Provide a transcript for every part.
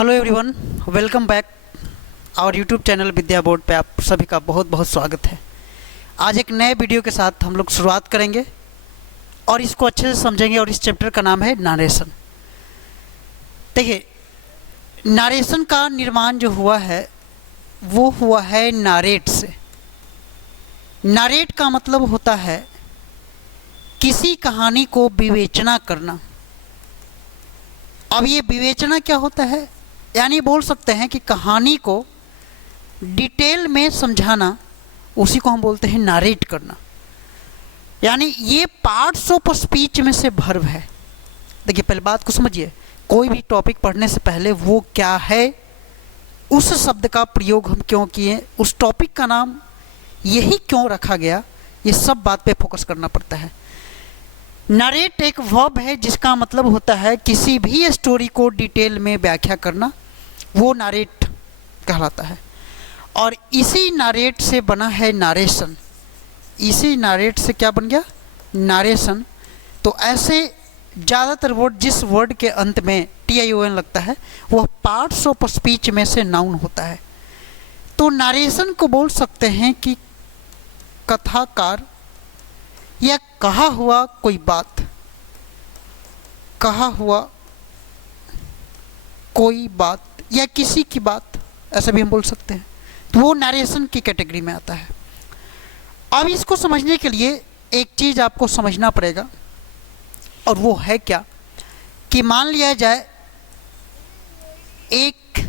Hello everyone, welcome back our YouTube channel Vidya board पे आप सभी का बहुत बहुत स्वागत है। आज एक नए वीडियो के साथ हम लोग शुरुआत करेंगे और इसको अच्छे से समझेंगे। और इस चैप्टर का नाम है नारेशन। देखिए, नारेशन का निर्माण जो हुआ है वो हुआ है नारेट से। नारेट का मतलब होता है किसी कहानी को विवेचना करना। अब ये विवेचना क्या होता है, यानी बोल सकते हैं कि कहानी को डिटेल में समझाना, उसी को हम बोलते हैं नारेट करना। यानी ये पार्ट्स ऑफ स्पीच में से वर्ब है। देखिए, पहले बात को समझिए। कोई भी टॉपिक पढ़ने से पहले वो क्या है, उस शब्द का प्रयोग हम क्यों किए, उस टॉपिक का नाम यही क्यों रखा गया, ये सब बात पे फोकस करना पड़ता है। नरेट एक वर्ब है जिसका मतलब होता है किसी भी स्टोरी को डिटेल में व्याख्या करना, वो नरेट कहलाता है। और इसी नरेट से बना है नारेशन। इसी नरेट से क्या बन गया, नारेशन। तो ऐसे ज़्यादातर वर्ड जिस वर्ड के अंत में TION लगता है वह पार्ट्स ऑफ स्पीच में से नाउन होता है। तो नारेशन को बोल सकते हैं कि कथाकार या कहा हुआ कोई बात, कहा हुआ कोई बात या किसी की बात, ऐसा भी हम बोल सकते हैं। तो वो नरेशन की कैटेगरी में आता है। अब इसको समझने के लिए एक चीज़ आपको समझना पड़ेगा, और वो है क्या कि मान लिया जाए एक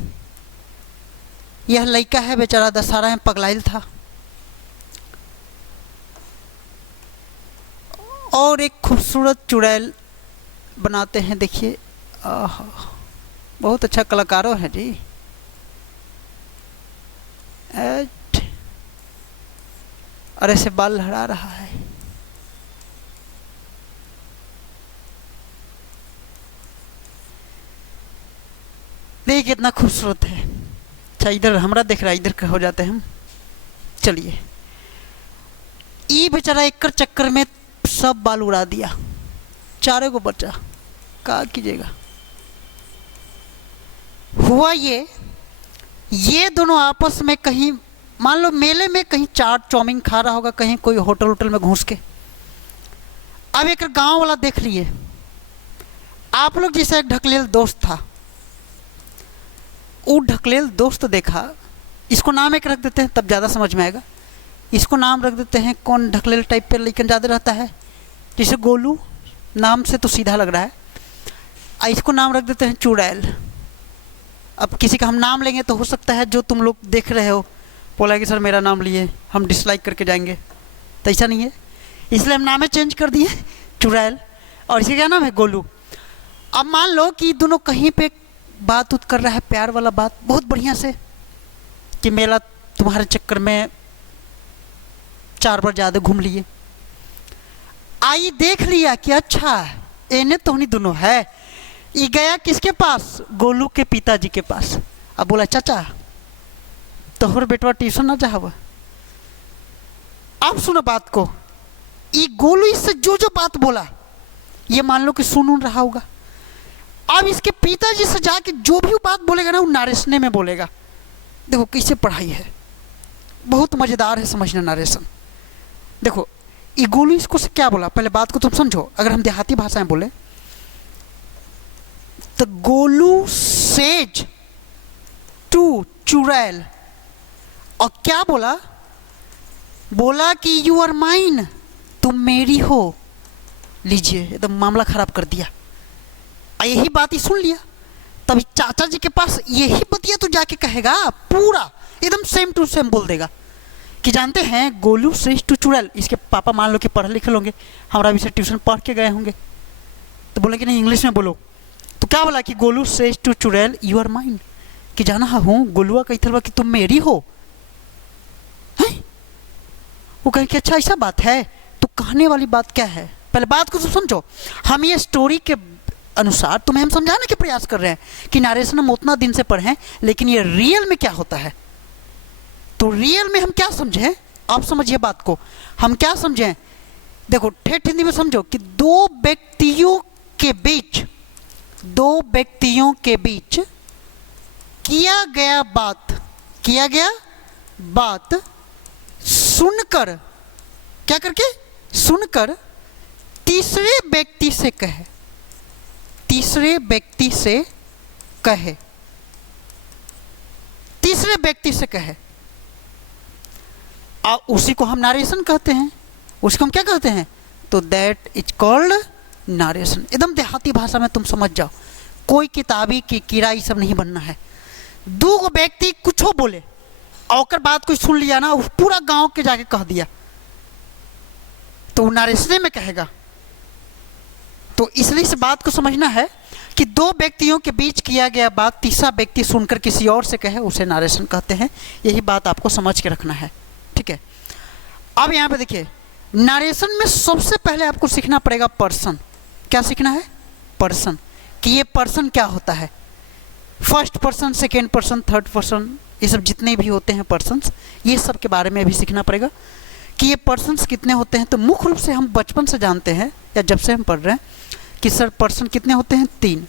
यह लड़का है, बेचारा दशहरा में पगलाइल था और एक खूबसूरत चुड़ैल बनाते हैं। देखिए, बहुत अच्छा कलाकारों है जी। अरे से बाल लहरा रहा है। देखिए कितना खूबसूरत है। अच्छा, इधर हमारा देख रहा है, इधर हो जाते हैं हम। चलिए, ये बेचारा एक चक्कर में सब बाल उड़ा दिया, चारों को बचा, क्या कीजिएगा। हुआ ये दोनों आपस में कहीं, मान लो मेले में कहीं चाट चाउमीन खा रहा होगा, कहीं कोई होटल में घुस के। अब एक गांव वाला देख लिए, आप लोग जैसे एक ढकलेल दोस्त था, वो ढकलेल दोस्त देखा, इसको नाम एक रख देते हैं तब ज़्यादा समझ में आएगा। इसको नाम रख देते हैं, कौन ढकलेल टाइप पे लेकिन ज़्यादा रहता है, जैसे गोलू, नाम से तो सीधा लग रहा है। इसको नाम रख देते हैं चुड़ैल। अब किसी का हम नाम लेंगे तो हो सकता है जो तुम लोग देख रहे हो बोला कि सर मेरा नाम लिए हम डिसलाइक करके जाएंगे, तो ऐसा नहीं है, इसलिए हम नाम चेंज कर दिए चुड़ैल, और इसी क्या नाम है, गोलू। अब मान लो कि दोनों कहीं पे बात उत कर रहा है, प्यार वाला बात, बहुत बढ़िया से, कि मेला तुम्हारे चक्कर में 4 बार ज़्यादा घूम लिए। आई देख लिया कि अच्छा इन्हें तो नहीं दोनों है। ये गया किसके पास, गोलू के पिताजी के पास। अब बोला चाचा तोहर बेटवा ट्यूशन ना जावा। अब सुनो बात को, ये गोलू इससे जो बात बोला ये मान लो कि सुन रहा होगा। अब इसके पिताजी से जाके जो भी बात बोलेगा ना, वो नारेशने में बोलेगा। देखो कैसे पढ़ाई है, बहुत मज़ेदार है समझना नारेशन। देखो, ये गोलू इसको से क्या बोला, पहले बात को तुम समझो। अगर हम देहाती भाषा में बोले तो गोलू सेज टू चुड़ैल, और क्या बोला, बोला कि यू आर माइन, तुम मेरी हो। लीजिए, एकदम मामला खराब कर दिया। यही बात ही सुन लिया, तभी चाचा जी के पास यही बतिया तो जाके कहेगा, पूरा एकदम सेम टू सेम बोल देगा कि जानते हैं गोलू सेज टू चुड़ैल। इसके पापा मान लो कि पढ़े लिखे होंगे, हमारा भी से ट्यूशन पढ़ के गए होंगे, तो बोले कि नहीं इंग्लिश में बोलो। तो क्या बोला कि गोलू सेज टू चुड़ैल यू आर माइन, कि जाना हूँ गोलुआ कहते हुआ कि तुम मेरी हो। हैं? वो कहे कि अच्छा ऐसा बात है, तो कहने वाली बात क्या है, पहले बात को तो समझो। हम ये स्टोरी के अनुसार तुम्हें हम समझाने के प्रयास कर रहे हैं कि नारेशन हम उतना दिन से पढ़ें, लेकिन ये रियल में क्या होता है। तो रियल में हम क्या समझें, आप समझिए बात को, हम क्या समझें। देखो ठेठ हिंदी में समझो कि दो व्यक्तियों के बीच किया गया बात सुनकर, क्या करके, सुनकर तीसरे व्यक्ति से कहे, तीसरे व्यक्ति से कहे, तीसरे व्यक्ति से कहे। और उसी को हम नारेशन कहते हैं, उसको हम क्या कहते हैं, तो दैट इज कॉल्ड नारेशन। एकदम देहाती भाषा में तुम समझ जाओ, कोई किताबी की कीड़ा सब नहीं बनना है। दो व्यक्ति कुछ बोले और बात कोई सुन लिया ना, पूरा गांव के जाके कह दिया तो नारेशने में कहेगा। तो इसलिए इस बात को समझना है कि दो व्यक्तियों के बीच किया गया बात तीसरा व्यक्ति सुनकर किसी और से कहे, उसे नारेशन कहते हैं। यही बात आपको समझ के रखना है, ठीक है। अब यहाँ पे देखिए, नारेशन में सबसे पहले आपको सीखना पड़ेगा पर्सन। क्या सीखना है, पर्सन, कि ये पर्सन क्या होता है। First person, second person, third person, ये सब जितने भी होते हैं पर्सन्स, ये सब के बारे में भी सीखना पड़ेगा कि ये पर्सन्स कितने होते हैं। तो मुख्य रूप से हम बचपन से जानते हैं या जब से हम पढ़ रहे हैं कि सर पर्सन कितने होते हैं, 3।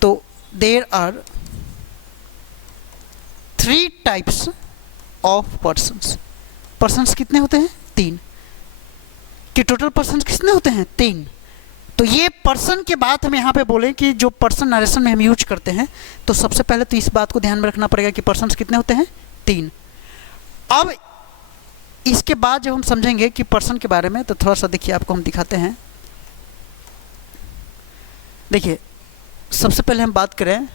तो there are 3 types of persons. Persons कितने होते हैं, 3। कि टोटल पर्सन्स कितने होते हैं, 3। तो ये पर्सन के बाद हम यहाँ पे बोलें कि जो पर्सन नरेशन में हम यूज करते हैं, तो सबसे पहले तो इस बात को ध्यान में रखना पड़ेगा कि पर्सन्स कितने होते हैं, 3। अब इसके बाद जब हम समझेंगे कि पर्सन के बारे में, तो थोड़ा सा देखिए आपको हम दिखाते हैं। देखिए सबसे पहले हम बात करें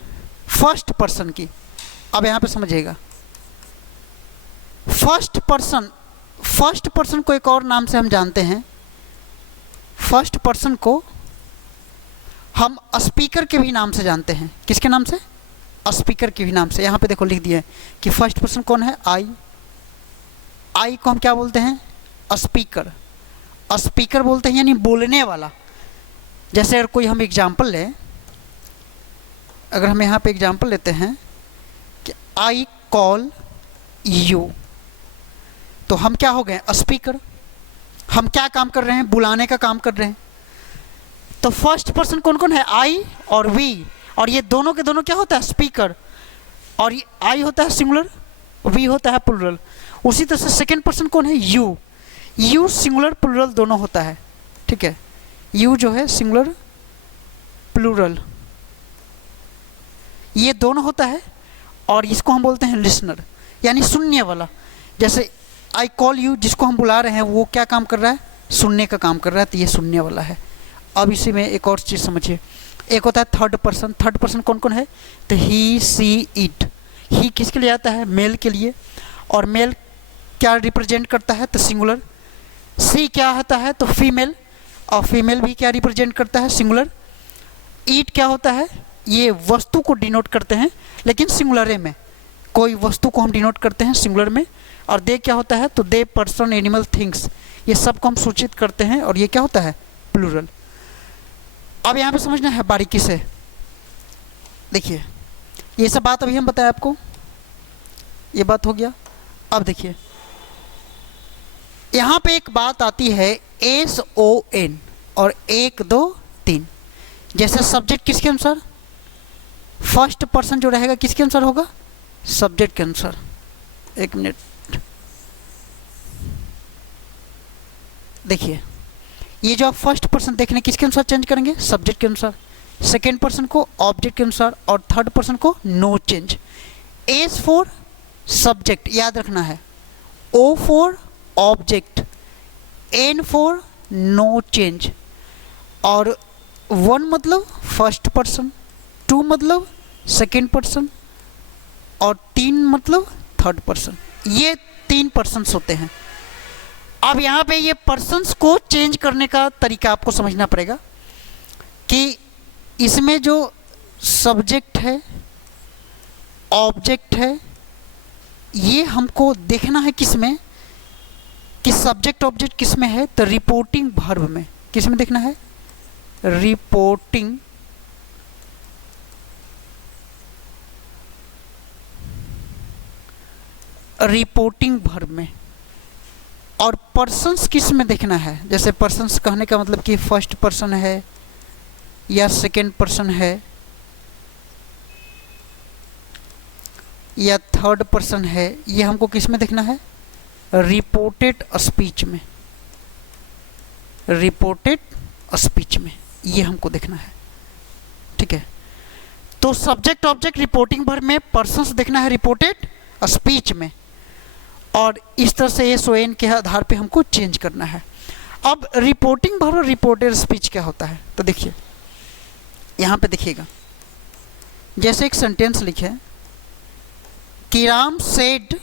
फर्स्ट पर्सन की। अब यहाँ पे समझिएगा, फर्स्ट पर्सन को एक और नाम से हम जानते हैं। फर्स्ट पर्सन को हम स्पीकर के भी नाम से जानते हैं। किसके नाम से, स्पीकर के भी नाम से। यहाँ पे देखो लिख दिया है कि फर्स्ट पर्सन कौन है, आई को हम क्या बोलते हैं, स्पीकर। स्पीकर बोलते हैं यानी बोलने वाला। जैसे अगर कोई हम एग्जाम्पल लें, अगर हम यहाँ पे एग्जाम्पल लेते हैं कि आई कॉल यू, तो हम क्या हो गए, स्पीकर। हम क्या काम कर रहे हैं, बुलाने का काम कर रहे हैं। तो फर्स्ट पर्सन कौन कौन है, आई और वी, और ये दोनों के दोनों क्या होता है, स्पीकर। और ये आई होता है सिंगुलर, वी होता है प्लूरल। उसी तरह से सेकेंड पर्सन कौन है, यू सिंगुलर प्लूरल दोनों होता है, ठीक है। यू जो है सिंगुलर प्लूरल, ये दोनों होता है। और इसको हम बोलते हैं लिसनर, यानी सुनने वाला। जैसे आई कॉल यू, जिसको हम बुला रहे हैं वो क्या काम कर रहा है, सुनने का काम कर रहा है, तो ये सुनने वाला है। अब इसी में एक और चीज़ समझिए, एक होता है थर्ड पर्सन। थर्ड पर्सन कौन कौन है, तो ही, सी, इट। ही किसके लिए आता है, मेल के लिए, और मेल क्या रिप्रेजेंट करता है, तो सिंगुलर। सी क्या होता है, तो फीमेल, और फीमेल भी क्या रिप्रेजेंट करता है, सिंगुलर। ईट क्या होता है, ये वस्तु को डिनोट करते हैं, लेकिन सिंगुलर में। कोई वस्तु को हम डिनोट करते हैं सिंगुलर में। और दे क्या होता है, तो दे, पर्सन, एनिमल, थिंग्स, ये सब को हम सूचित करते हैं, और ये क्या होता है, प्लूरल। अब यहाँ पे समझना है बारीकी से। देखिए ये सब बात अभी हम बताएं आपको, ये बात हो गया। अब देखिए यहाँ पे एक बात आती है SON, और 1 2 3। जैसे सब्जेक्ट किसके अनुसार, फर्स्ट पर्सन जो रहेगा किसके अनुसार होगा, सब्जेक्ट के अनुसार। एक मिनट, देखिए ये जो आप फर्स्ट पर्सन देखने किसके अनुसार चेंज करेंगे, सब्जेक्ट के अनुसार। सेकेंड पर्सन को ऑब्जेक्ट के अनुसार, और थर्ड पर्सन को no change. S for subject याद रखना है, O for object, N for no change, और 1 मतलब फर्स्ट पर्सन, 2 मतलब सेकेंड पर्सन, और 3 मतलब थर्ड पर्सन। ये 3 पर्सन्स होते हैं। अब यहाँ पे ये पर्सन्स को चेंज करने का तरीका आपको समझना पड़ेगा कि इसमें जो सब्जेक्ट है, ऑब्जेक्ट है, ये हमको देखना है किस में, कि सब्जेक्ट ऑब्जेक्ट किस में है, तो रिपोर्टिंग वर्ब में। किस में देखना है, रिपोर्टिंग वर्ब में। और पर्सन्स किस में देखना है, जैसे पर्सन्स कहने का मतलब कि फर्स्ट पर्सन है या सेकेंड पर्सन है या थर्ड पर्सन है, ये हमको किस में देखना है? रिपोर्टेड स्पीच में, रिपोर्टेड स्पीच में ये हमको देखना है। ठीक है, तो सब्जेक्ट ऑब्जेक्ट रिपोर्टिंग वर्ब में पर्सन्स देखना है रिपोर्टेड स्पीच में, और इस तरह से एस ओ एन के आधार पे हमको चेंज करना है। अब रिपोर्टिंग वर्ब और रिपोर्टेड स्पीच क्या होता है? तो देखिए यहाँ पे देखिएगा, जैसे एक सेंटेंस लिखे कि Ram said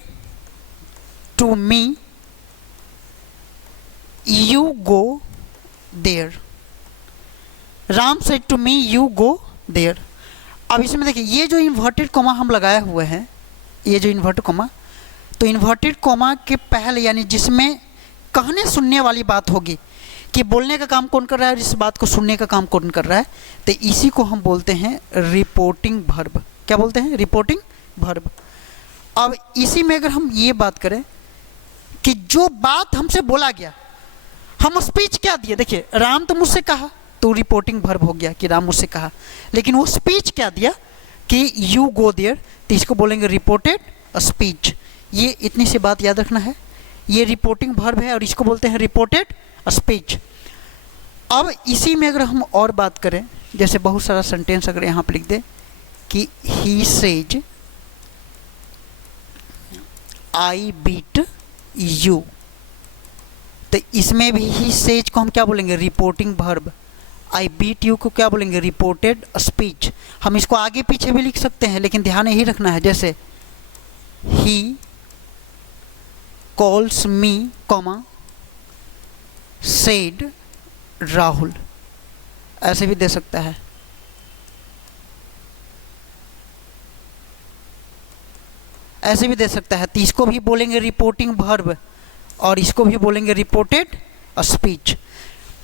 to me you go there, Ram said to me you go there. अब इसमें देखिए ये जो इन्वर्टेड कॉमा हम लगाए हुए हैं, ये जो इन्वर्टेड कॉमा, तो इन्वर्टेड कॉमा के पहले यानी जिसमें कहने सुनने वाली बात होगी कि बोलने का काम कौन कर रहा है और इस बात को सुनने का काम कौन कर रहा है, तो इसी को हम बोलते हैं रिपोर्टिंग वर्ब। क्या बोलते हैं? Reporting verb. अब इसी में अगर हम ये बात करें कि जो बात हमसे बोला गया, हम स्पीच क्या दिए, देखिए राम तो मुझसे कहा तो रिपोर्टिंग वर्ब हो गया कि राम मुझसे कहा, लेकिन वो स्पीच क्या दिया कि यू गो देयर, तो इसको बोलेंगे रिपोर्टेड स्पीच। ये इतनी सी बात याद रखना है, ये रिपोर्टिंग वर्ब है और इसको बोलते हैं रिपोर्टेड स्पीच। अब इसी में अगर हम और बात करें, जैसे बहुत सारा सेंटेंस अगर यहाँ पर लिख दे कि he says I beat you, तो इसमें भी ही सेज को हम क्या बोलेंगे? Reporting verb. I beat you को क्या बोलेंगे? Reported speech. हम इसको आगे पीछे भी लिख सकते हैं, लेकिन ध्यान यही रखना है, जैसे he calls me comma said Rahul, ऐसे भी दे सकता है। ऐसे भी दे सकता है, तो इसको भी बोलेंगे रिपोर्टिंग वर्ब और इसको भी बोलेंगे रिपोर्टेड स्पीच।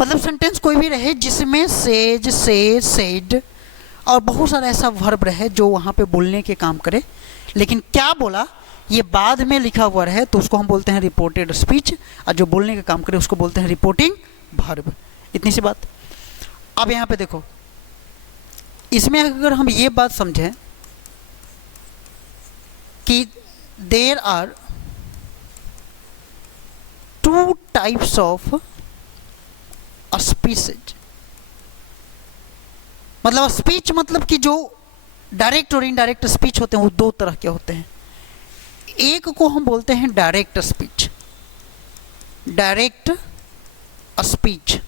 मतलब सेंटेंस कोई भी रहे जिसमें सेज, से, सेड और बहुत सारा ऐसा वर्ब रहे जो वहाँ पे बोलने के काम करे, लेकिन क्या बोला ये बाद में लिखा हुआ रहे, तो उसको हम बोलते हैं रिपोर्टेड स्पीच, और जो बोलने का काम करे उसको बोलते हैं रिपोर्टिंग वर्ब। इतनी सी बात। अब यहाँ पे देखो, इसमें अगर हम ये बात समझें कि there are two types of speeches, मतलब स्पीच मतलब कि जो डायरेक्ट और इनडायरेक्ट स्पीच होते हैं वो दो तरह के होते हैं। एक को हम बोलते हैं डायरेक्ट स्पीच, डायरेक्ट स्पीच,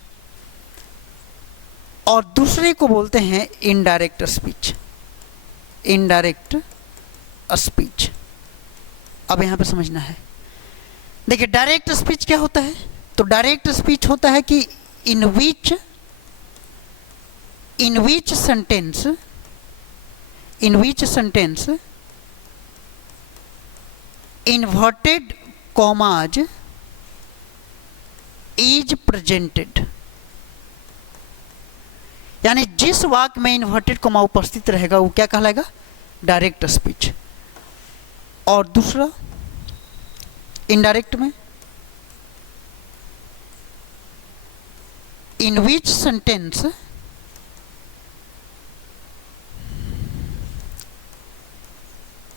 और दूसरे को बोलते हैं इनडायरेक्ट स्पीच, इनडायरेक्ट स्पीच। अब यहाँ पे समझना है, देखिए डायरेक्ट स्पीच क्या होता है? तो डायरेक्ट स्पीच होता है कि इन which sentence inverted commas is presented, यानी जिस वाक्य में इन्वर्टेड कॉमा उपस्थित रहेगा वो क्या कहलाएगा? Direct speech. और दूसरा इनडायरेक्ट में in which sentence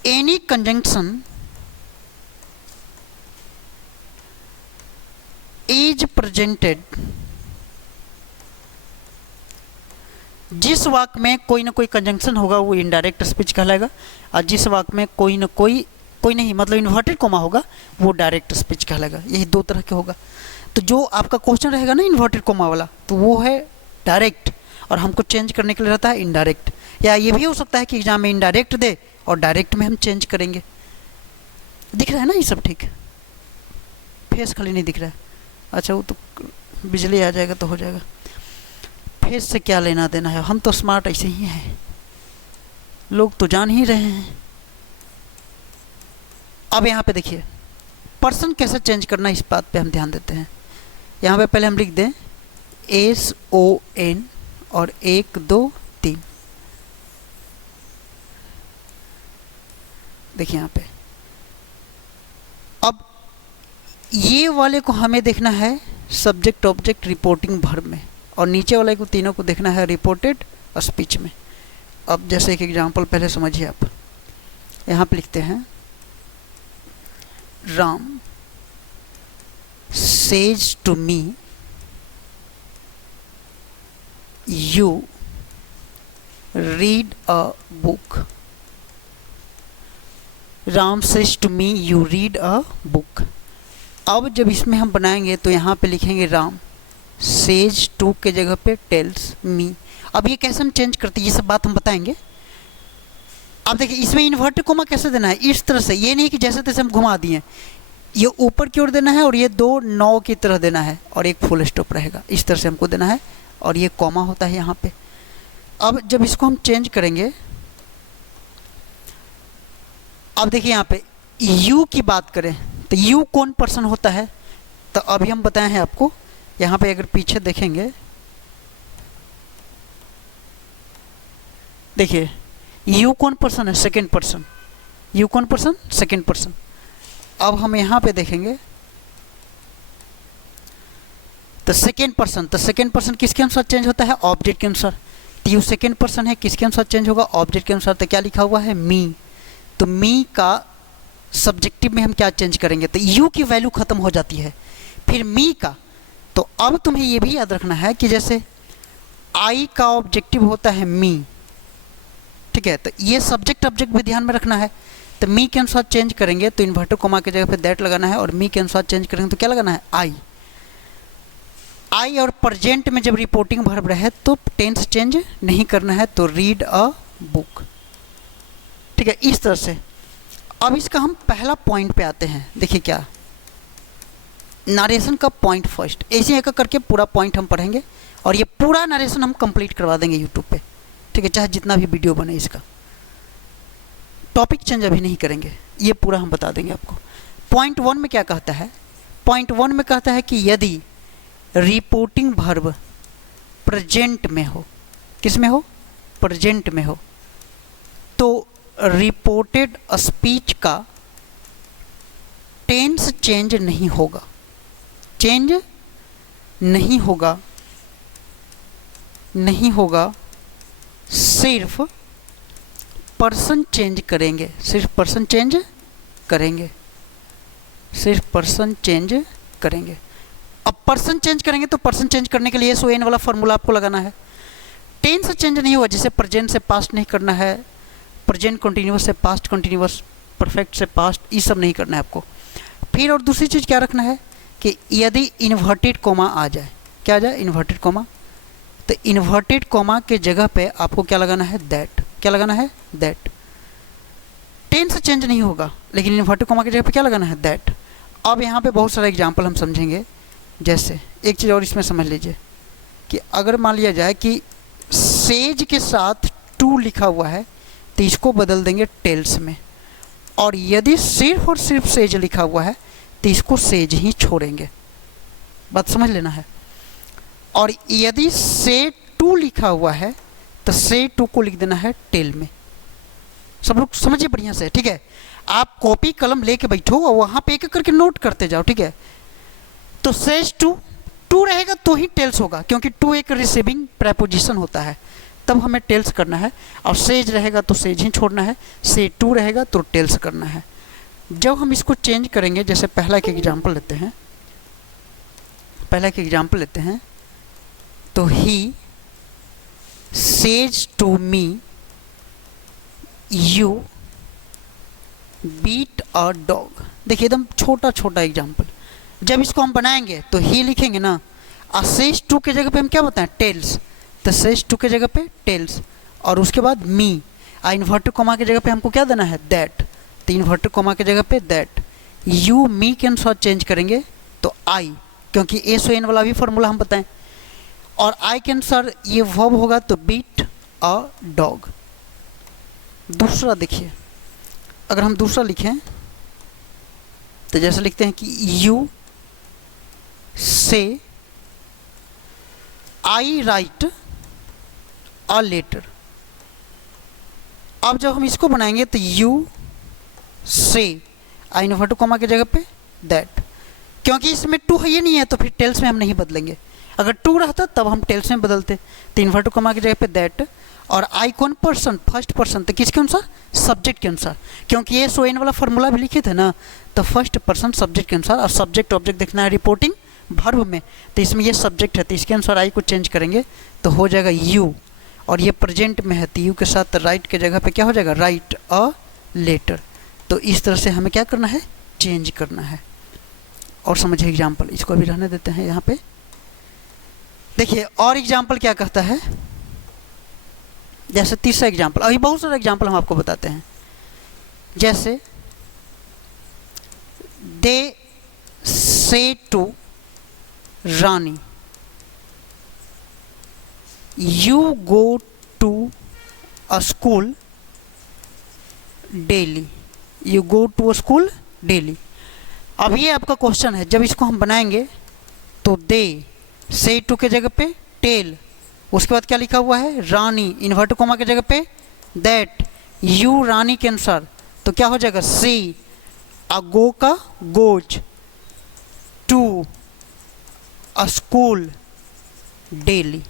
any conjunction is presented, जिस वाक्य में कोई ना कोई कंजंक्शन होगा वो इनडायरेक्ट स्पीच कहलाएगा, और जिस वाक्य में कोई ना कोई नहीं मतलब इन्वर्टेड कॉमा होगा वो डायरेक्ट स्पीच कहलाएगा। यही दो तरह के होगा। तो जो आपका क्वेश्चन रहेगा ना इन्वर्टेड कॉमा वाला, तो वो है डायरेक्ट, और हमको चेंज करने के लिए रहता है इनडायरेक्ट। या ये भी हो सकता है कि एग्जाम में इनडायरेक्ट दे और डायरेक्ट में हम चेंज करेंगे। दिख रहा है ना ये सब? ठीक, फेस खाली नहीं दिख रहा है। अच्छा, वो तो बिजली आ जाएगा तो हो जाएगा। फेस से क्या लेना देना है, हम तो स्मार्ट ऐसे ही हैं, लोग तो जान ही रहे हैं। अब यहाँ पे देखिए पर्सन कैसे चेंज करना, इस बात पे हम ध्यान देते हैं। यहाँ पे पहले हम लिख दें SON और 1 2 3। देखिए यहाँ पे, अब ये वाले को हमें देखना है सब्जेक्ट ऑब्जेक्ट रिपोर्टिंग वर्ब में, और नीचे वाले को तीनों को देखना है रिपोर्टेड स्पीच में। अब जैसे एक एग्जांपल पहले समझिए आप, यहाँ पे लिखते हैं Ram says to me you read a book. Ram says to me you read a book. अब जब इसमें हम बनाएंगे तो यहाँ पे लिखेंगे राम सेज टू के जगह पे टेल्स मी। अब ये कैसे हम चेंज करते हैं ये सब बात हम बताएंगे। अब देखिए इसमें इन्वर्टेड कोमा कैसे देना है, इस तरह से, ये नहीं कि जैसे तैसे हम घुमा दिए, ये ऊपर की ओर देना है और ये दो नौ की तरह देना है और एक फुल स्टॉप रहेगा, इस तरह से हमको देना है और ये कॉमा होता है यहाँ पे। अब जब इसको हम चेंज करेंगे, अब देखिए यहाँ पे यू की बात करें तो यू कौन पर्सन होता है, तो अभी हम बताए हैं आपको। यहाँ पे अगर पीछे देखेंगे, देखिए यू कौन पर्सन है, सेकंड पर्सन। यू कौन पर्सन, सेकंड पर्सन। अब हम यहाँ पे देखेंगे तो सेकंड पर्सन किसके अनुसार चेंज होता है, ऑब्जेक्ट के अनुसार। तो यू सेकंड पर्सन है, किसके अनुसार चेंज होगा, ऑब्जेक्ट के अनुसार। तो क्या लिखा हुआ है, मी। तो मी का सब्जेक्टिव में हम क्या चेंज करेंगे, तो यू की वैल्यू खत्म हो जाती है, फिर मी का। तो अब तुम्हें ये भी याद रखना है कि जैसे आई का ऑब्जेक्टिव होता है मी, ठीक है, तो ये सब्जेक्ट ऑब्जेक्ट भी ध्यान में रखना है। तो मी के अनुसार चेंज करेंगे तो इन्वर्टेड कोमा की जगह पे दैट लगाना है, और मी के अनुसार चेंज करेंगे तो क्या लगाना है, आई। आई और प्रेजेंट में जब रिपोर्टिंग वर्ब रहे तो टेंस चेंज नहीं करना है, तो रीड अ बुक, ठीक है, इस तरह से। अब इसका हम पहला पॉइंट पे आते हैं। देखिए क्या, नरेशन का पॉइंट फर्स्ट, ऐसे एक करके पूरा पॉइंट हम पढ़ेंगे और ये पूरा नरेशन हम कंप्लीट करवा देंगे यूट्यूब पे, ठीक है, चाहे जितना भी वीडियो बने। इसका टॉपिक चेंज अभी नहीं करेंगे, ये पूरा हम बता देंगे आपको। पॉइंट वन में क्या कहता है, पॉइंट वन में कहता है कि यदि रिपोर्टिंग वर्ब प्रेजेंट में हो, किस में हो, प्रेजेंट में हो, तो रिपोर्टेड स्पीच का टेंस चेंज नहीं होगा, चेंज नहीं होगा, नहीं होगा, सिर्फ पर्सन चेंज करेंगे, सिर्फ पर्सन चेंज करेंगे, सिर्फ पर्सन चेंज करेंगे। अब पर्सन चेंज करेंगे तो पर्सन चेंज करने के लिए एस ओ एन वाला फॉर्मूला आपको लगाना है। टेंस चेंज नहीं होगा, जैसे प्रेजेंट से पास्ट नहीं करना है, प्रेजेंट कंटिन्यूअस से पास्ट कंटिन्यूअस, परफेक्ट से पास्ट, ये सब नहीं करना है आपको। फिर और दूसरी चीज़ क्या रखना है कि यदि इन्वर्टेड कोमा आ जाए, क्या आ जाए, इन्वर्टेड कोमा, तो इन्वर्टेड कोमा के जगह पे आपको क्या लगाना है, दैट। क्या लगाना है, दैट। टेंस चेंज नहीं होगा लेकिन इन्वर्टेड कोमा की जगह पे क्या लगाना है, दैट। अब यहाँ पे बहुत सारा एग्जाम्पल हम समझेंगे। जैसे एक चीज़ और इसमें समझ लीजिए कि अगर मान लिया जाए कि सेज के साथ टू लिखा हुआ है तो इसको बदल देंगे टेल्स में, और यदि सिर्फ और सिर्फ सेज लिखा हुआ है तो इसको सेज ही छोड़ेंगे, बात समझ लेना है। और यदि से टू लिखा हुआ है तो से टू को लिख देना है टेल में। सब लोग समझिए बढ़िया से, ठीक है। आप कॉपी कलम लेके बैठो और वहाँ पे एक एक करके नोट करते जाओ, ठीक है। तो सेज टू, टू रहेगा तो ही टेल्स होगा, क्योंकि टू एक रिसीविंग प्रेपोजिशन होता है, तब हमें टेल्स करना है। और सेज रहेगा तो सेज ही छोड़ना है, से टू रहेगा तो टेल्स करना है। जब हम इसको चेंज करेंगे, जैसे पहला एक एग्जाम्पल लेते हैं, पहला एक एग्जाम्पल लेते हैं, तो he says to me you beat a dog. देखिए एकदम छोटा छोटा एग्जाम्पल। जब इसको हम बनाएंगे तो ही लिखेंगे ना, और सेज टू के जगह पे हम क्या बताएं, टेल्स, तो सेज टू के जगह पे टेल्स, और उसके बाद मी, और इन्वर्टेड कोमा की जगह पे हमको क्या देना है, दैट, तो इन्वर्टेड कोमा की जगह पे दैट। यू मी के अनुसार चेंज करेंगे तो आई, क्योंकि एस ओ एन वाला भी फॉर्मूला हम बताएं, और आई के अनुसार ये वर्ब होगा तो बीट अ डॉग। दूसरा देखिए, अगर हम दूसरा लिखें तो जैसे लिखते हैं कि यू से आई राइट अ लेटर। अब जब हम इसको बनाएंगे तो यू से आई इन्वर्टेड कोमा की जगह पे दैट, क्योंकि इसमें टू है ये नहीं है तो फिर टेल्स में हम नहीं बदलेंगे। अगर टू रहता तब हम टेल्स में बदलते, तो इन्वर्टेड कोमा की जगह पे दैट, और आई कौन पर्सन, फर्स्ट पर्सन, तो किसके अनुसार, सब्जेक्ट के अनुसार, क्योंकि ये सो एन वाला फॉर्मूला भी लिखे थे ना, तो फर्स्ट पर्सन सब्जेक्ट के अनुसार, और सब्जेक्ट ऑब्जेक्ट देखना है रिपोर्टिंग वर्ब में, तो इसमें ये सब्जेक्ट है तो इसके अनुसार आई को चेंज करेंगे तो हो जाएगा यू, और ये प्रेजेंट में है तो यू के साथ राइट के जगह पे क्या हो जाएगा, राइट अ लेटर। तो इस तरह से हमें क्या करना है, चेंज करना है। और समझिए एग्जाम्पल, इसको अभी रहने देते हैं यहाँ पे। देखिए और एग्जाम्पल क्या कहता है, जैसे तीसरा एग्जाम्पल, अभी बहुत सारे एग्जाम्पल हम आपको बताते हैं। जैसे they say to Rani, you go to a school daily, you go to a school daily. अब ये आपका क्वेश्चन है, जब इसको हम बनाएंगे तो दे से टू के जगह पे टेल, उसके बाद क्या लिखा हुआ है, रानी, इन्वर्ट कोमा के जगह पे दैट, यू रानी के अनुसार तो क्या हो जाएगा, सी, अगो का goes, to a school daily.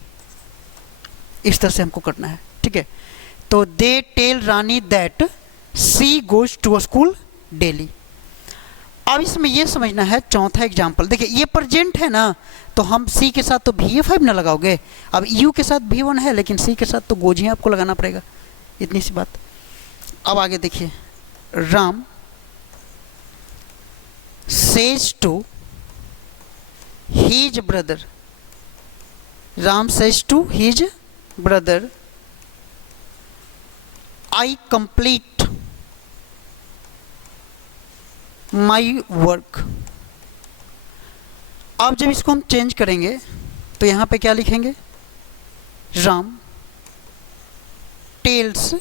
इस तरह से हमको करना है, ठीक है। तो they tell Rani that she goes to a school daily. अब इसमें ये समझना है, चौथा एग्जाम्पल देखिए, ये प्रेजेंट है ना, तो हम सी के साथ तो VA5 ना लगाओगे, अब यू के साथ V1 है लेकिन सी के साथ तो गोज ही आपको लगाना पड़ेगा, इतनी सी बात। अब आगे देखिए, Ram says to his brother, Ram says to his brother, I complete my work. अब जब इसको हम चेंज करेंगे तो यहाँ पे क्या लिखेंगे, Ram tells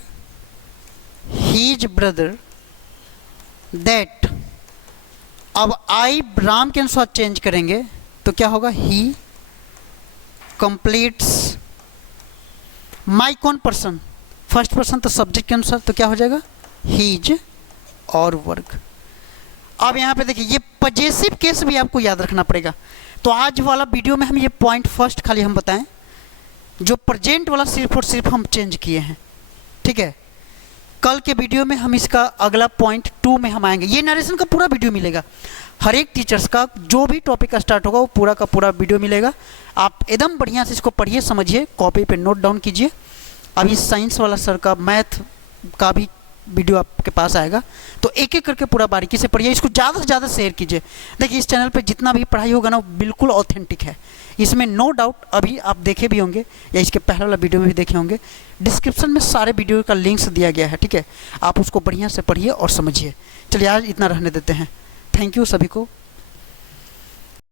his brother that, अब आई राम के अनुसार चेंज करेंगे तो क्या होगा, ही कंप्लीट्स माई कौन पर्सन, फर्स्ट पर्सन तो सब्जेक्ट के अनुसार तो क्या हो जाएगा, हीज और वर्क। अब यहाँ पे देखिए, ये पजेसिव केस भी आपको याद रखना पड़ेगा। तो आज वाला वीडियो में हम ये पॉइंट फर्स्ट खाली हम बताएं, जो प्रेजेंट वाला सिर्फ और सिर्फ हम चेंज किए हैं, ठीक है। कल के वीडियो में हम इसका अगला पॉइंट 2 में हम आएंगे। ये नरेशन का पूरा वीडियो मिलेगा, हर एक टीचर्स का जो भी टॉपिक का स्टार्ट होगा वो पूरा का पूरा वीडियो मिलेगा। आप एकदम बढ़िया से इसको पढ़िए, समझिए, कॉपी पे नोट डाउन कीजिए। अभी साइंस वाला सर का, मैथ का भी वीडियो आपके पास आएगा, तो एक एक करके पूरा बारीकी से पढ़िए, इसको ज़्यादा से ज़्यादा शेयर कीजिए। देखिए इस चैनल पे जितना भी पढ़ाई होगा ना वो बिल्कुल ऑथेंटिक है, इसमें नो डाउट। अभी आप देखे भी होंगे या इसके पहले वाला वीडियो में भी देखे होंगे, डिस्क्रिप्शन में सारे वीडियो का लिंक्स दिया गया है, ठीक है। आप उसको बढ़िया से पढ़िए और समझिए। चलिए आज इतना रहने देते हैं। थैंक यू सभी को।